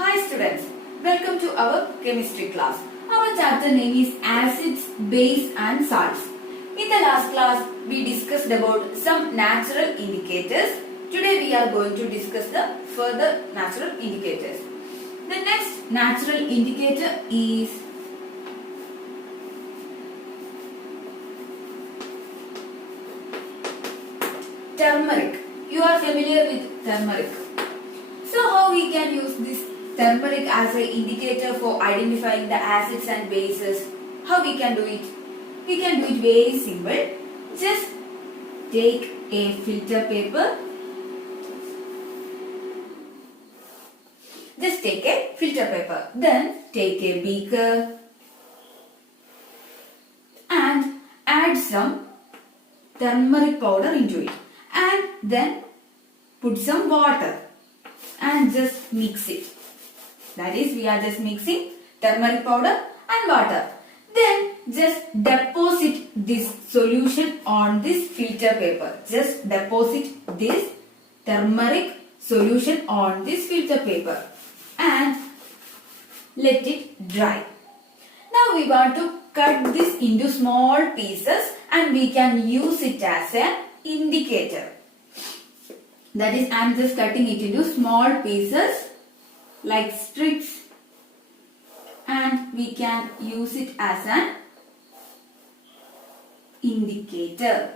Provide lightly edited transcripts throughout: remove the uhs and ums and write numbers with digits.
Hi students, welcome to our chemistry class. Our chapter name is acids, base and salts. In the last class, we discussed about some natural indicators. Today we are going to discuss the further natural indicators. The next natural indicator is turmeric. You are familiar with turmeric. So how we can use this turmeric as an indicator for identifying the acids and bases? How we can do it? We can do it very simple. Just take a filter paper. Just take a filter paper. Then take a beaker and add some turmeric powder into it. And then put some water and just mix it. That is, we are just mixing turmeric powder and water. Then just deposit this solution on this filter paper. Just deposit this turmeric solution on this filter paper and let it dry. Now we want to cut this into small pieces and we can use it as an indicator. That is, I am just cutting it into small pieces like strips and we can use it as an indicator.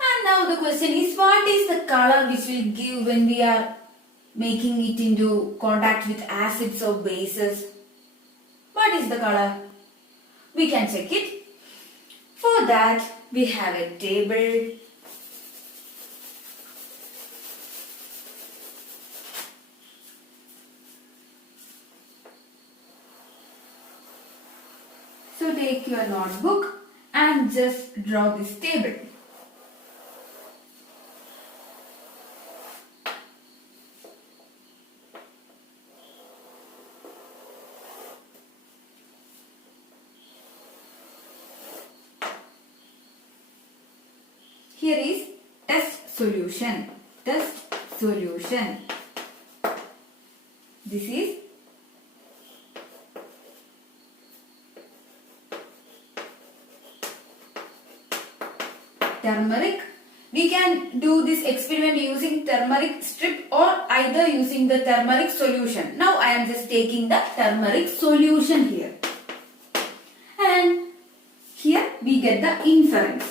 And now the question is, what is the color which will give when we are making it into contact with acids or bases? What is the color? We can check it. For that, we have a table. So take your notebook and just draw this table. Here is test solution. Test solution. This is turmeric. We can do this experiment using turmeric strip or either using the turmeric solution. Now I am just taking the turmeric solution here. And here we get the inference.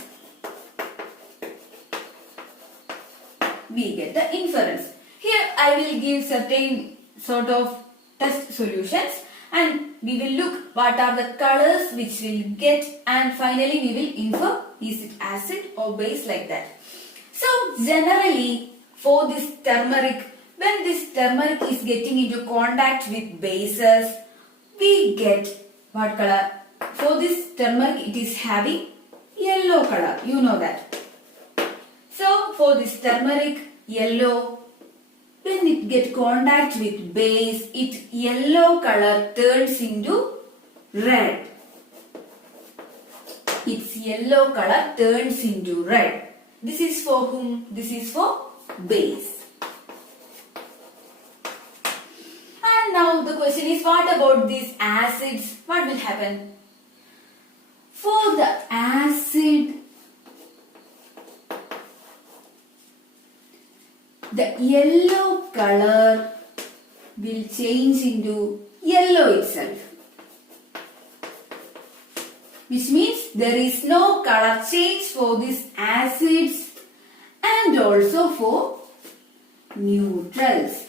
We get the inference. Here I will give certain sort of test solutions and we will look what are the colors which we will get and finally we will infer is it acid or base like that. So generally for this turmeric, when this turmeric is getting into contact with bases, we get what color? For this turmeric it is having yellow color, you know that. So for this turmeric yellow, when it get contact with base, its yellow color turns into red. Its yellow color turns into red. This is for whom? This is for base. And now the question is, what about these acids? What will happen? For the acid, the yellow color will change into yellow itself. Which means there is no color change for these acids and also for neutrals.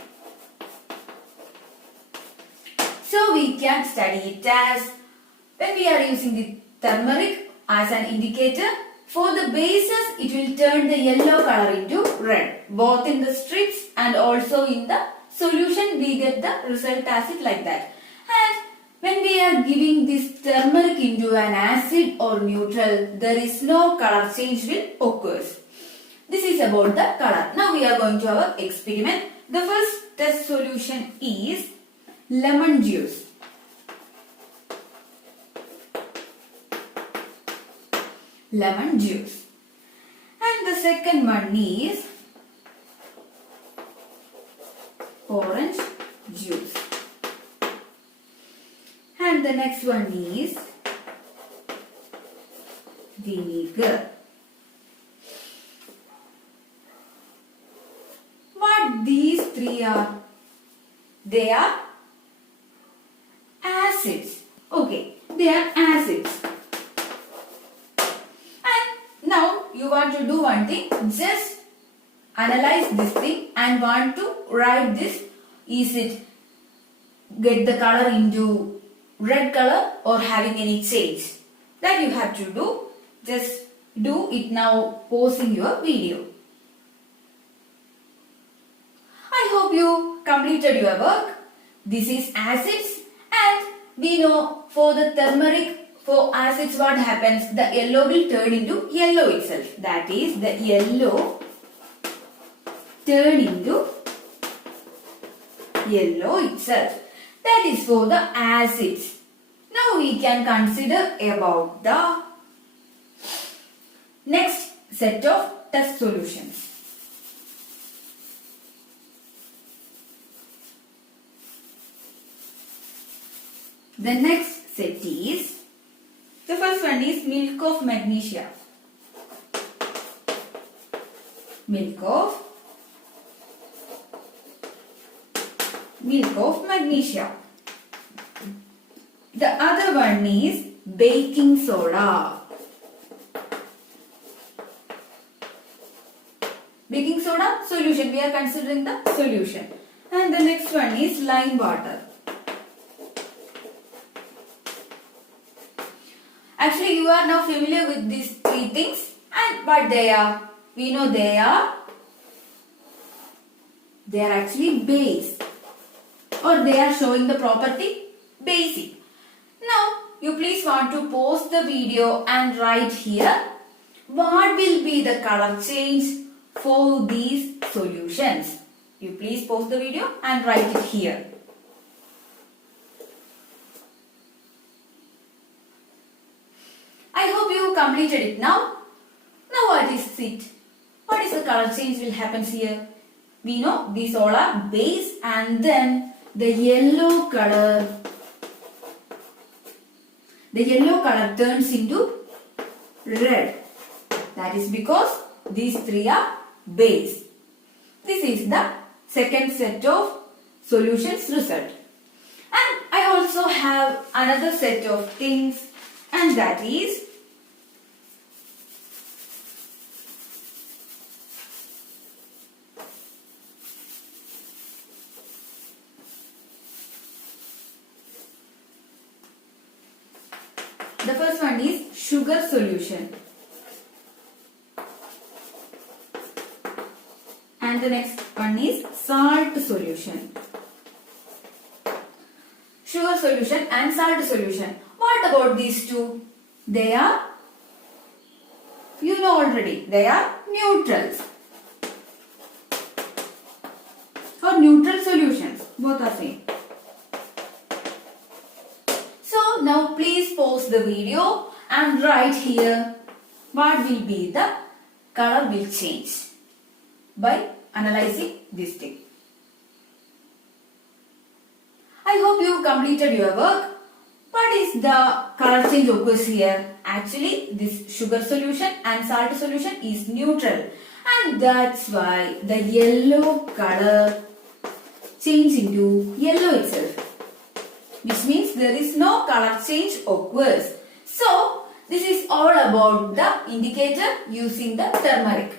So we can study it as, when we are using the turmeric as an indicator, for the bases it will turn the yellow color into red. Both in the strips and also in the solution we get the result acid like that. And when we are giving this turmeric into an acid or neutral, there is no color change will occurs. This is about the color. Now we are going to our experiment. The first test solution is lemon juice. Lemon juice. And the second one is orange juice. And the next one is vinegar. What these three are? They are acids. Okay, they are acids. And now you want to do one thing. Just analyze this thing and want to write this. Is it get the color into red color or having any change? That you have to do. Just do it now, pausing your video. I hope you completed your work. This is acids, and we know for the turmeric, for acids what happens? The yellow will turn into yellow itself. That is, the yellow turn into yellow itself. That is for the acids. Now we can consider about the next set of test solutions. The next set is, the first one is milk of magnesia. Milk of magnesia. The other one is baking soda. Baking soda solution. We are considering the solution. And the next one is lime water. Actually, you are now familiar with these three things, and what they are? We know they are actually base, or they are showing the property basic. Now, you please want to pause the video and write here what will be the color change for these solutions. You please pause the video and write it here. I hope you completed it now. Now what is it? What is the color change will happen here? We know these all are base, and then the yellow color turns into red. That is because these three are base. This is the second set of solutions result. And I also have another set of things, and that is the first one is sugar solution. And the next one is salt solution. Sugar solution and salt solution. What about these two? They are, you know already, they are neutrals. Or neutral solutions. Both are same. So now please pause the video and write here what will be the color will change by analyzing this thing. I hope you completed your work. What is the color change occurs here? Actually, this sugar solution and salt solution is neutral, and that's why the yellow color change into yellow itself, which means there is no color change occurs. So, this is all about the indicator using the turmeric.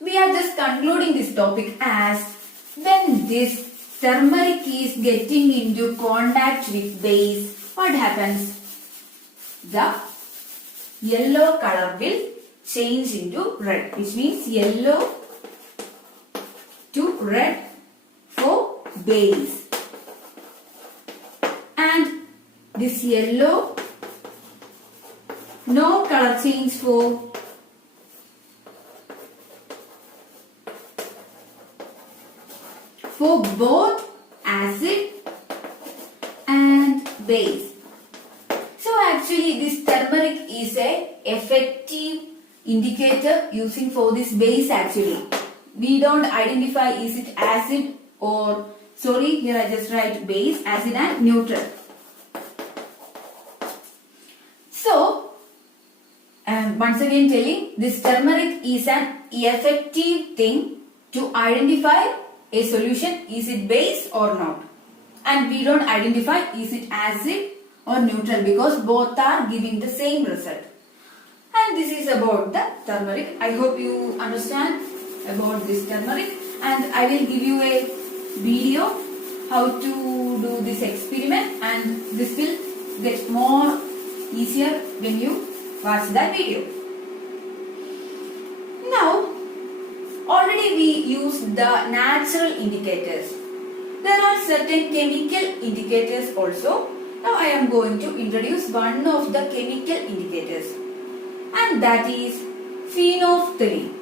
We are just concluding this topic as when this turmeric is getting into contact with base, what happens? The yellow color will change into red, which means yellow to red for base. And this yellow, no color change for both acid and base. So actually this turmeric is a effective indicator using for this base actually. We don't identify is it acid or, sorry, here I just write base, acid and neutral. So, once again telling, this turmeric is an effective thing to identify a solution, is it base or not. And we don't identify is it acid or neutral because both are giving the same result. And this is about the turmeric. I hope you understand about this turmeric, and I will give you a video how to do this experiment, and this will get more easier when you watch that video. Now, already we used the natural indicators. There are certain chemical indicators also. Now I am going to introduce one of the chemical indicators, and that is phenolphthalein.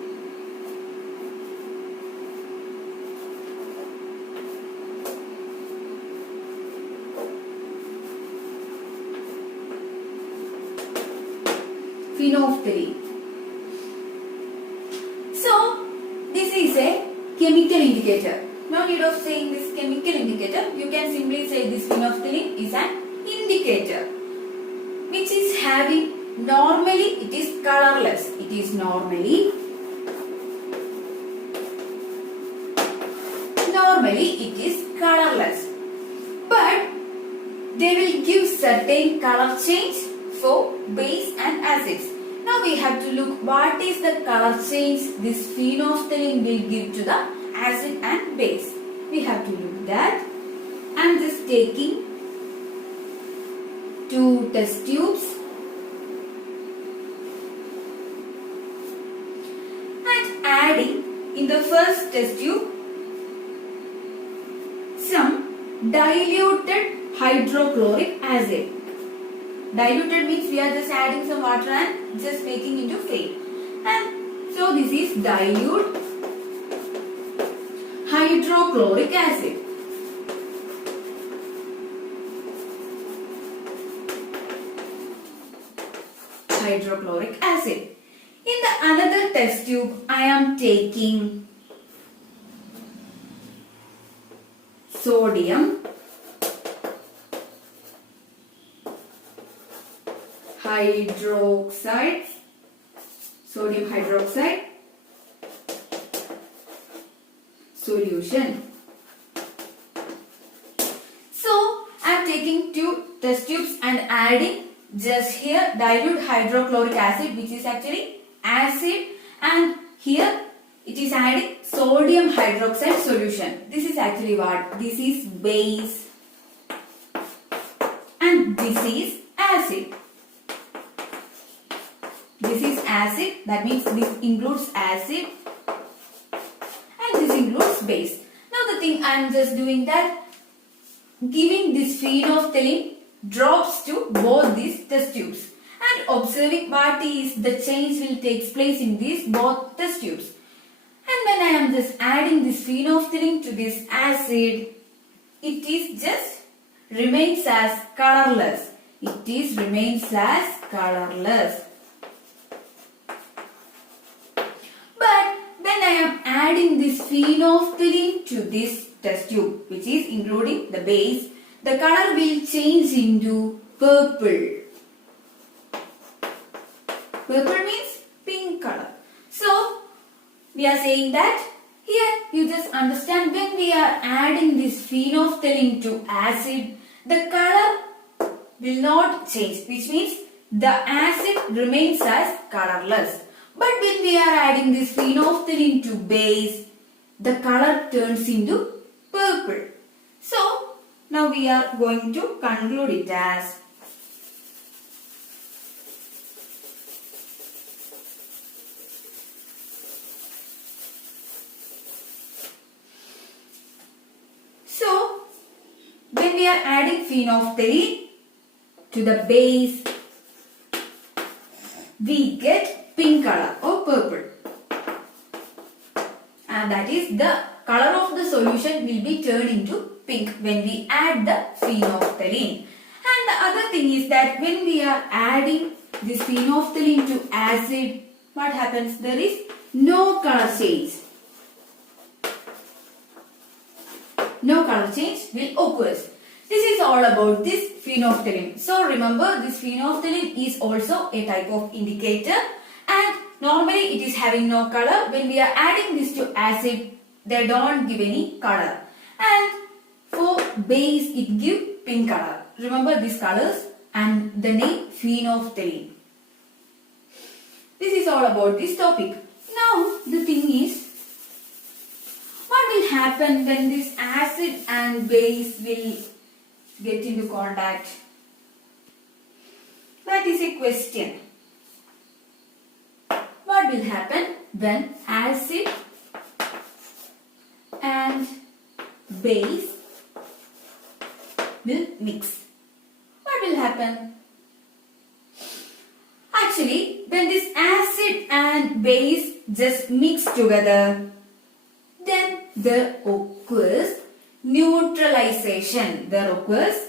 Phenolphthalein. So, this is a chemical indicator. No need of saying this chemical indicator. You can simply say this phenolphthalein is an indicator which is having, normally it is colorless. It is normally it is colorless. But they will give certain color change for base and acids. Now we have to look what is the color change this phenolphthalein will give to the acid and base. We have to look that. I am just taking 2 test tubes and adding in the first test tube some diluted hydrochloric acid. Diluted means we are just adding some water and just making into film. And so this is dilute hydrochloric acid. Hydrochloric acid. In the another test tube, I am taking sodium hydroxide, solution. So, I am taking 2 test tubes and adding just here dilute hydrochloric acid, which is actually acid, and here it is adding sodium hydroxide solution. This is actually what? This is base and this is acid. This is acid, that means this includes acid and this includes base. Now the thing I am just doing that, giving this phenolphthalein drops to both these test tubes and observing what is the change will take place in these both test tubes. And when I am just adding this phenolphthalein to this acid, it is just remains as colorless. It is remains as colorless. But when I am adding this phenolphthalein to this test tube, which is including the base, the color will change into purple. Purple means pink color. So, we are saying that here you just understand, when we are adding this phenolphthalein to acid, the color will not change, which means the acid remains as colorless. But when we are adding this phenolphthalein to base, the color turns into purple. So, now we are going to conclude it as when we are adding phenolphthalein to the base, we get pink color or purple. And that is the color of the solution will be turned into pink when we add the phenolphthalein. And the other thing is that when we are adding this phenolphthalein to acid, what happens? There is no color change. No color change will occur. This is all about this phenolphthalein. So remember, this phenolphthalein is also a type of indicator, and normally it is having no color. When we are adding this to acid, they don't give any color. And for base, it gives pink color. Remember these colors and the name phenolphthalein. This is all about this topic. Now the thing is, what will happen when this acid and base will get into contact? That is a question. What will happen when acid and base will mix? What will happen? Actually, when this acid and base just mix together, then there occurs neutralization. There occurs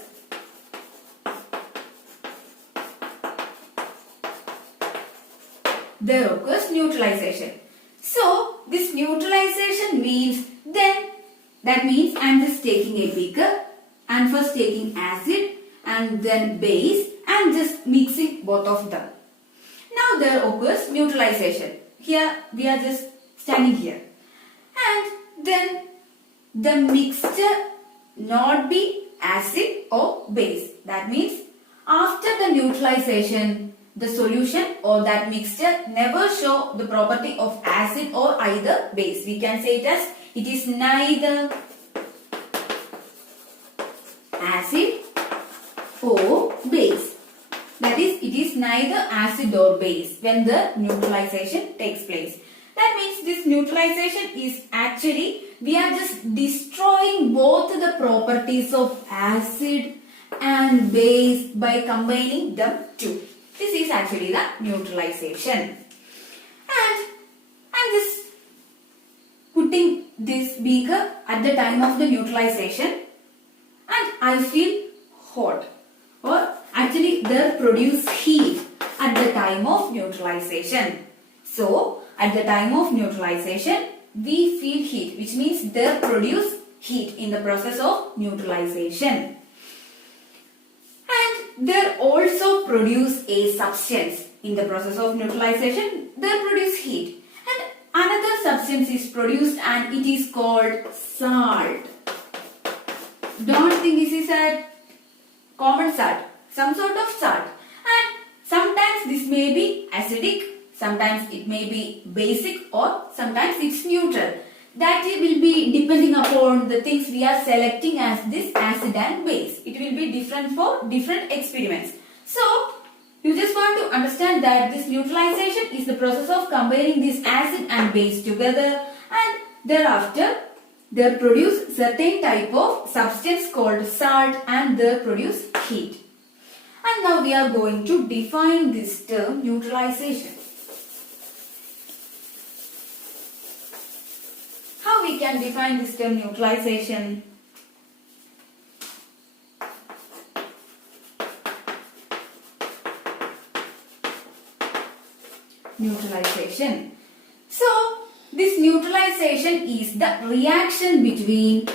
neutralization. So, this neutralization means that means I am just taking a beaker and first taking acid and then base and just mixing both of them. Now there occurs neutralization. Here we are just standing here. And then the mixture not be acid or base. That means after the neutralization, the solution or that mixture never show the property of acid or either base. We can say it as it is neither acid or base. That is, it is neither acid or base when the neutralization takes place. That means this neutralization is actually, we are just destroying both the properties of acid and base by combining them two. This is actually the neutralization. And I'm just putting this beaker at the time of the neutralization and I feel hot, or actually they produce heat at the time of neutralization. So at the time of neutralization we feel heat, which means they produce heat in the process of neutralization. And they also produce a substance in the process of neutralization. They produce heat. And another substance is produced and it is called salt. Don't think this is a common salt. Some sort of salt. And sometimes this may be acidic, sometimes it may be basic, or sometimes it's neutral. That will be depending upon the things we are selecting as this acid and base. It will be different for different experiments. So, you just want to understand that this neutralization is the process of combining this acid and base together, and thereafter they produce certain type of substance called salt and they produce heat. And now we are going to define this term neutralization. How we can define this term neutralization? Neutralization. So, this neutralization is the reaction between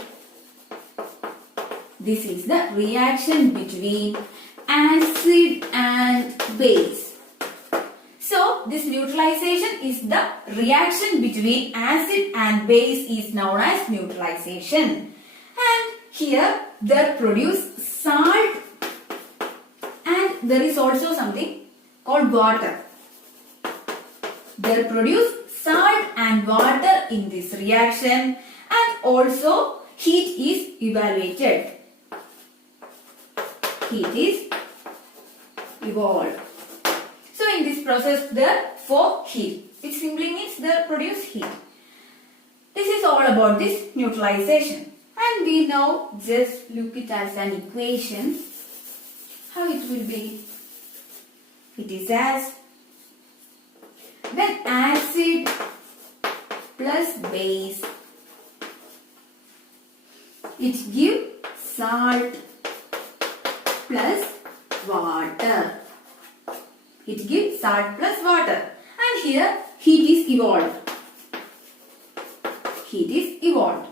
acid and base. So, this neutralization is the reaction between acid and base is known as neutralization. And here they produce salt and there is also something called water. They produce salt and water in this reaction, and also heat is evaluated. Heat is evolved. So in this process therefore heat, which simply means they produce heat. This is all about this neutralization. And we now just look it as an equation. How it will be? It is as when acid plus base, it gives salt plus water. It gives salt plus water. And here heat is evolved. Heat is evolved.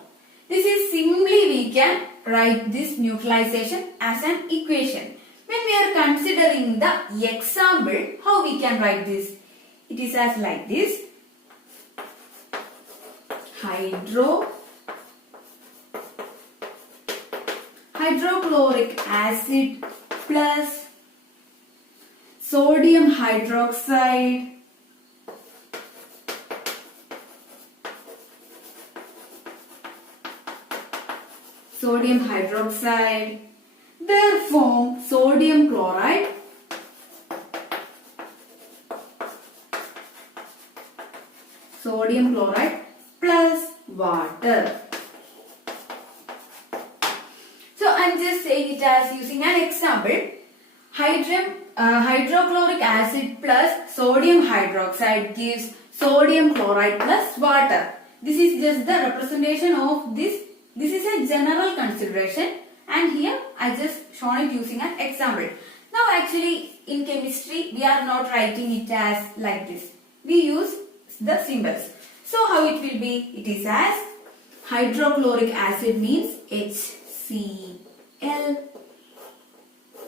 This is simply we can write this neutralization as an equation. When we are considering the example, how we can write this? It is as like this. Hydrochloric acid plus sodium hydroxide they form sodium chloride plus water. So I am just saying it as using an example. Hydrochloric acid plus sodium hydroxide gives sodium chloride plus water. This is just the representation of this. This is a general consideration, and here I just shown it using an example. Now actually in chemistry we are not writing it as like this. We use the symbols. So how it will be? It is as hydrochloric acid means HCl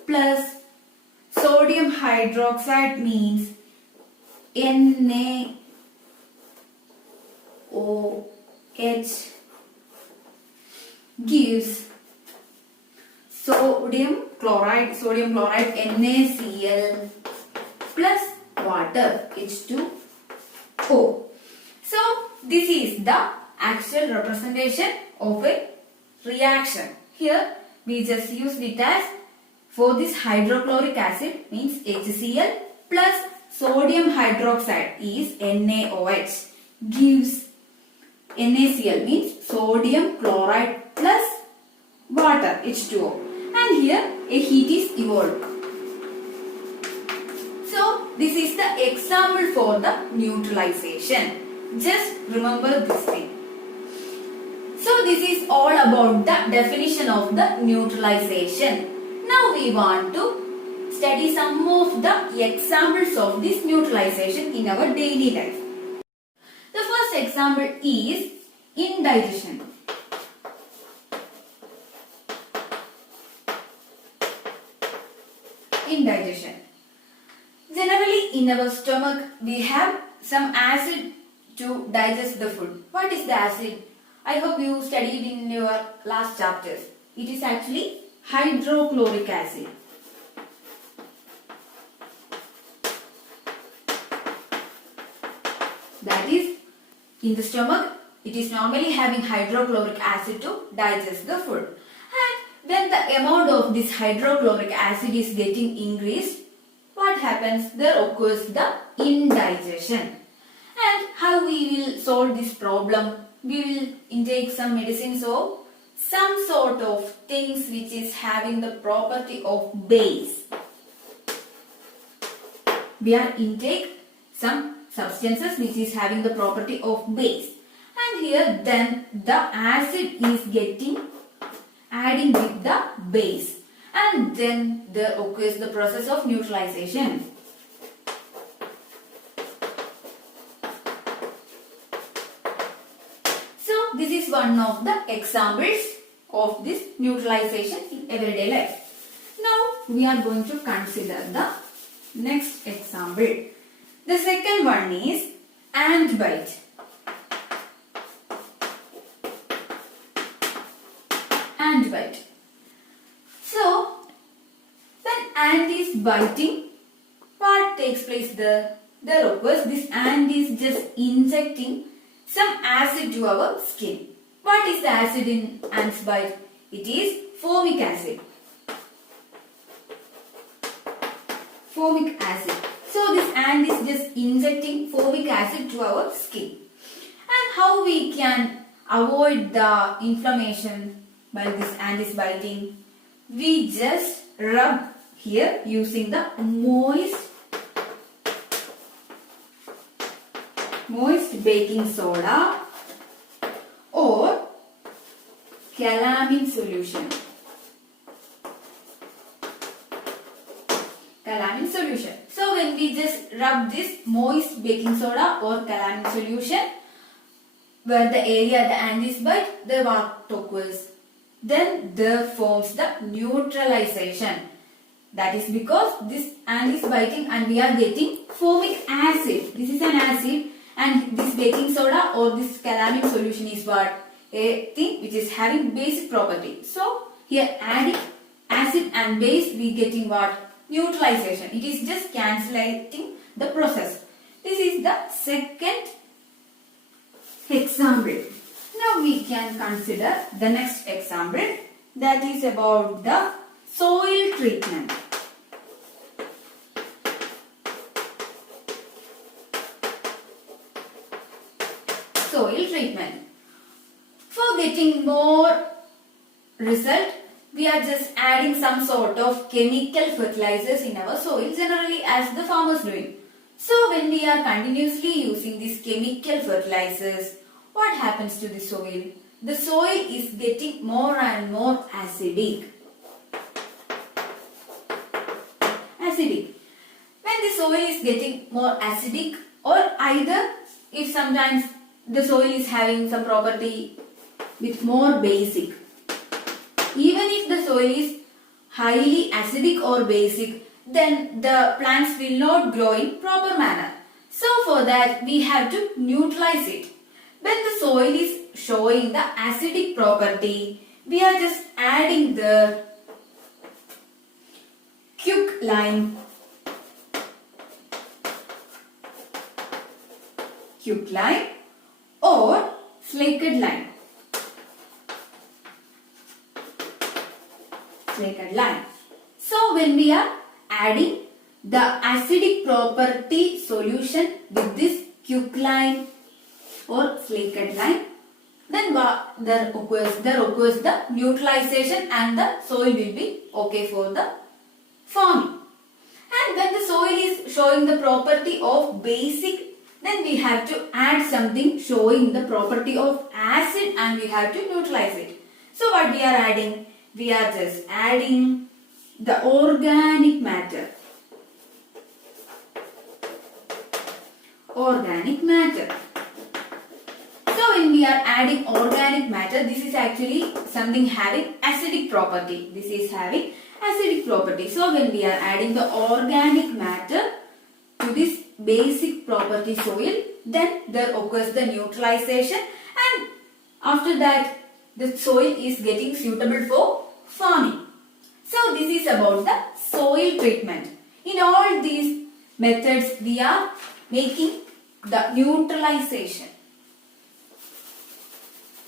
plus sodium hydroxide means NaOH gives sodium chloride NaCl plus water H2O. So this is the actual representation of a reaction. Here we just used it as, for this hydrochloric acid means HCl plus sodium hydroxide is NaOH gives NaCl means sodium chloride plus water H2O, and here a heat is evolved. So this is the example for the neutralization. Just remember this thing. So this is all about the definition of the neutralization. Now we want to study some of the examples of this neutralization in our daily life. The first example is indigestion. Indigestion. Generally in our stomach we have some acid to digest the food. What is the acid? I hope you studied in your last chapters. It is actually hydrochloric acid. That is, in the stomach, it is normally having hydrochloric acid to digest the food. And when the amount of this hydrochloric acid is getting increased, what happens? There occurs the indigestion. And how we will solve this problem? We will intake some medicines or some sort of things which is having the property of base. We are intake some substances which is having the property of base. And here then the acid is getting adding with the base. And then there occurs the process of neutralization. This is one of the examples of this neutralization in everyday life. Now we are going to consider the next example. The second one is ant bite. Ant bite. So when ant is biting, what takes place there? There occurs this ant is just injecting some acid to our skin. What is the acid in ant's bite? It is formic acid. Formic acid. So this ant is just injecting formic acid to our skin. And how we can avoid the inflammation while this ant is biting? We just rub here using the moist baking soda or calamine solution. Calamine solution. So when we just rub this moist baking soda or calamine solution where the area the ant is bite, the what occurs? then there forms the neutralization. That is because this ant is biting and we are getting formic acid. This is an acid and this baking soda or this calamine solution is what? A thing which is having basic property. So here adding acid and base we getting what? Neutralization. It is just cancelling the process. This is the second example. Now we can consider the next example, that is about the soil treatment. Soil treatment. For getting more result, we are just adding some sort of chemical fertilizers in our soil, generally as the farmers doing. So when we are continuously using these chemical fertilizers, what happens to the soil? The soil is getting more and more acidic. When the soil is getting more acidic, or either if sometimes the soil is having some property with more basic. Even if the soil is highly acidic or basic, then the plants will not grow in proper manner. So for that we have to neutralize it. When the soil is showing the acidic property, we are just adding the quicklime or slaked lime. So when we are adding the acidic property solution with this quicklime or slaked lime, then there occurs the neutralization and the soil will be okay for the farming. And when the soil is showing the property of basic, then we have to add something showing the property of acid and we have to neutralize it. So what we are adding? We are just adding the organic matter. So when we are adding organic matter, this is actually something having acidic property. So when we are adding the organic matter to this basic property soil, then there occurs the neutralization and after that the soil is getting suitable for farming. So this is about the soil treatment. In all these methods we are making the neutralization.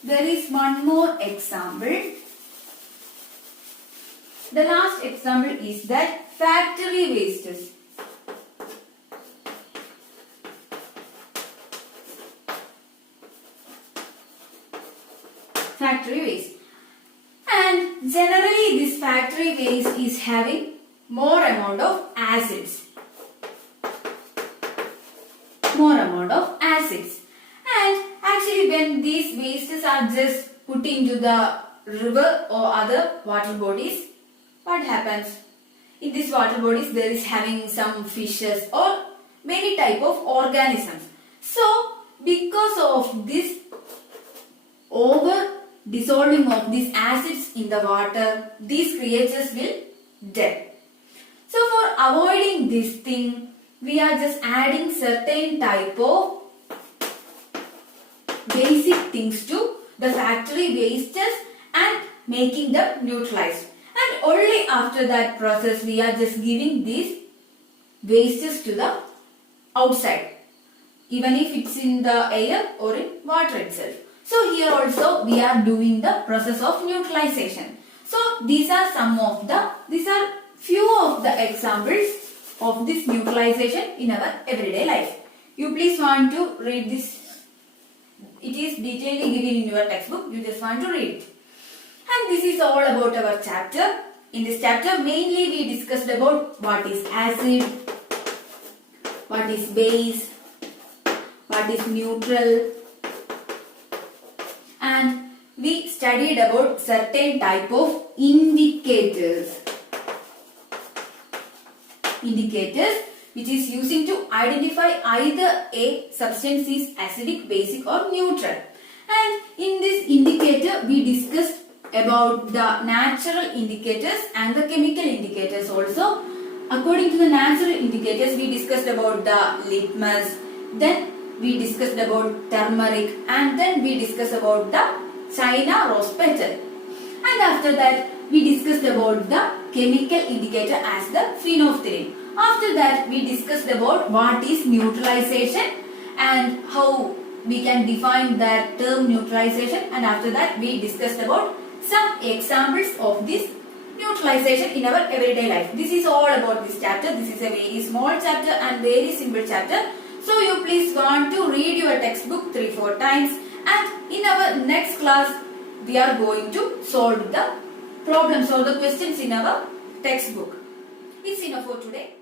There is one more example. The last example is that factory wastes. Factory waste. And generally this factory waste is having more amount of acids. And actually when these wastes are just put into the river or other water bodies, what happens? In these water bodies there is having some fishes or many type of organisms. So because of this over dissolving of these acids in the water, these creatures will die. So for avoiding this thing, we are just adding certain type of basic things to the factory wastes and making them neutralized. And only after that process we are just giving these wastes to the outside, even if it's in the air or in water itself. So here also we are doing the process of neutralization. So these are few of the examples of this neutralization in our everyday life. You please want to read this. It is detailedly given in your textbook. You just want to read it. And this is all about our chapter. In this chapter mainly we discussed about what is acid, what is base, what is neutral, and we studied about certain type of indicators which is using to identify either a substance is acidic, basic or neutral. And in this indicator we discussed about the natural indicators and the chemical indicators also. According to the natural indicators, we discussed about the litmus, then we discussed about turmeric, and then we discussed about the China rose petal. And after that, we discussed about the chemical indicator as the phenolphthalein. After that, we discussed about what is neutralization and how we can define that term neutralization. And after that, we discussed about some examples of this neutralization in our everyday life. This is all about this chapter. This is a very small chapter and very simple chapter. So you please want to read your textbook 3-4 times, and in our next class we are going to solve the problems or the questions in our textbook. It's enough for today.